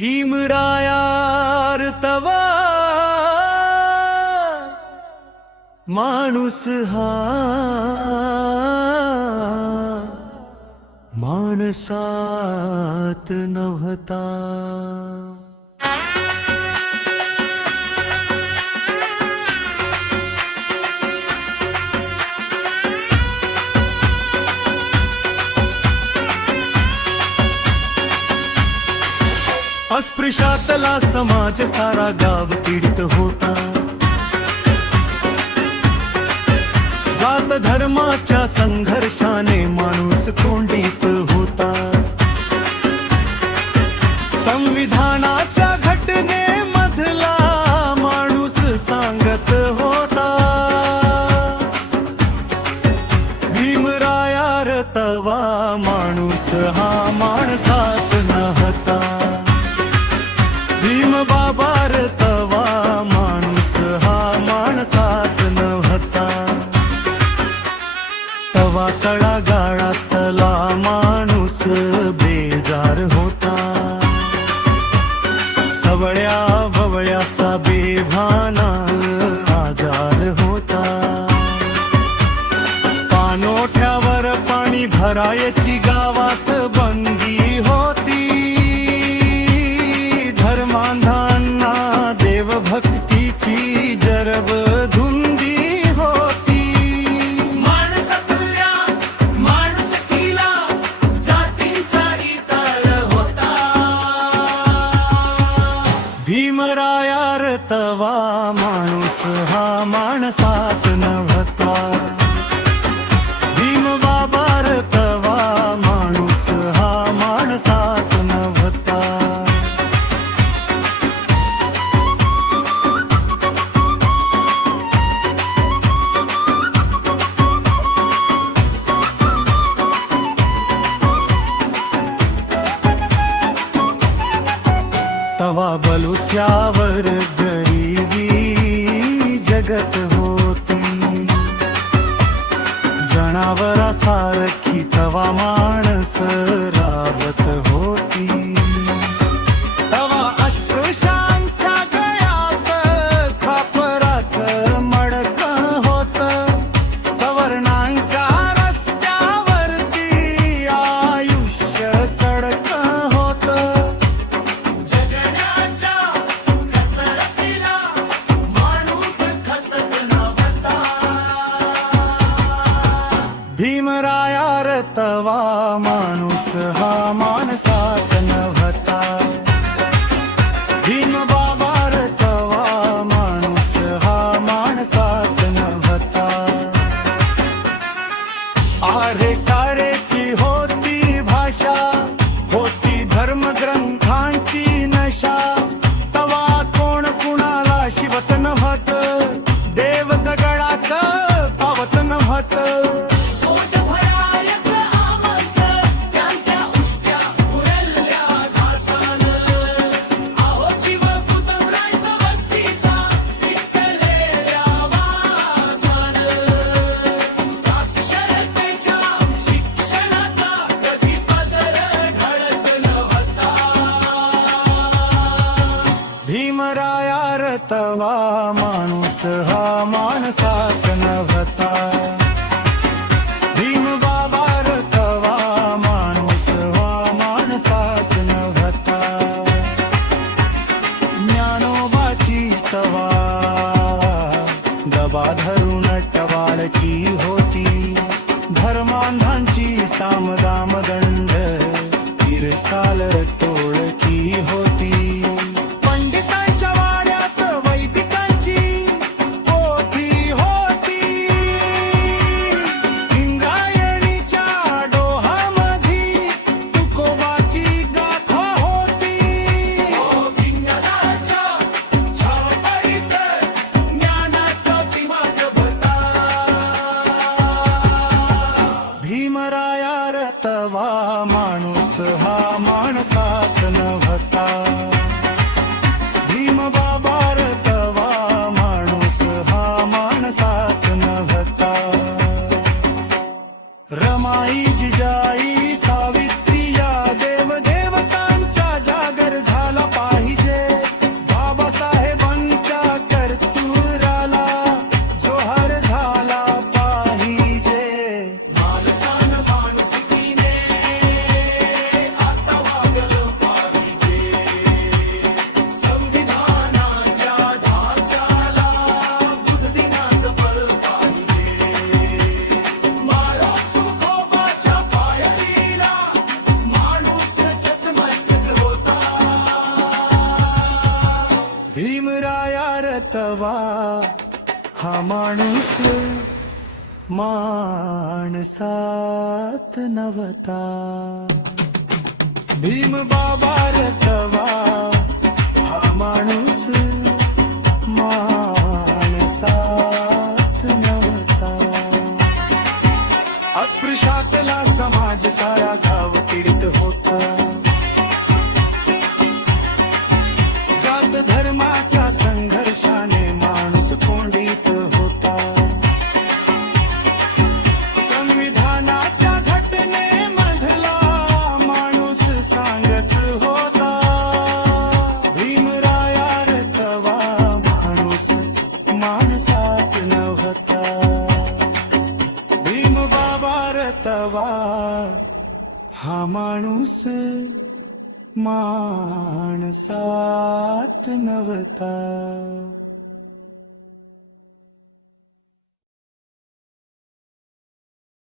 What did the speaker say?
भीमरायार तवा माणूस हा माणसात नव्हता। अस्पृश्यातला समाज सारा गाव पीडित होता। जात धर्माच्या संघर्षाने माणूस कोंडीत होता। संविधानाच्या घटनेमधला माणूस सांगत होता, भीमरायार तवा माणूस हा माणसात नव्हता। भीम बाबार तवा माणूस हा माणसात नव्हता। तवा तळागाळातला माणूस बेजार होता। सवळ्या भवळ्याचा बेभाना आजार होता। पाणोठ्यावर पाणी भरायची गावात बंदी होती। धर्मांधांना देवभक्तीची जरब धुंदी होती। माणसातल्या माणसकीला जातींचा इताळ होता। भीमरायार तवा माणूस हा माणसात नव्हता। भीम बाबार तवा माणूस हा माणसात नव्हता। तवा बलुत्यावर गरिबी जगत होती। जनावरासारखी तवा माणस राबत होती। तवा अस्पृश्यांच्या गळ्यात खापराचं मडकं होतं। सवर्णांच्या रस्त्यावरती आयुष्य सडकं होतं। भीमरायार तवा माणूस हा माणसात नव्हता। भीम बाबार तवा माणूस हा माणसात नव्हता। आरे कारेची होती भाषा, होती धर्मग्रंथांची नशा। तवा कोण कुणाला शिवत नव्हतं, देव दगडाचं पावत नव्हतं। भीमरायार तवा माणूस हा माणसात नव्हता। भीम बाबार तवा माणूस हा माणसात नव्हता। ज्ञानोबाची तवा दबा धरून टवाळकी होती। धर्मांधांची सामदाम दंड इरसाल टोळकी होती। पंडितांच्या वाड्यात वैदिकांची पोथी होती। इंद्रायणीच्या डोहामधी तुकोबाची गाथा होती। भीमरायार तवा माणूस हा माणसात तवा हा माणूस माणसात नव्हता. भीम बाबा रे तवा हा माणूस माणसात नव्हता. अस्पृश्यातला समाज सारा गाव पीडित होता. जात धर्माच्या संघर्षाने माणूस कोंडीत होता. संविधानाच्या घटनेमधला माणूस सांगत होता. भीमराया रे तवा माणूस माणसात नव्हता. भीम बाबा रे तवा हा माणूस माणसात नव्हता.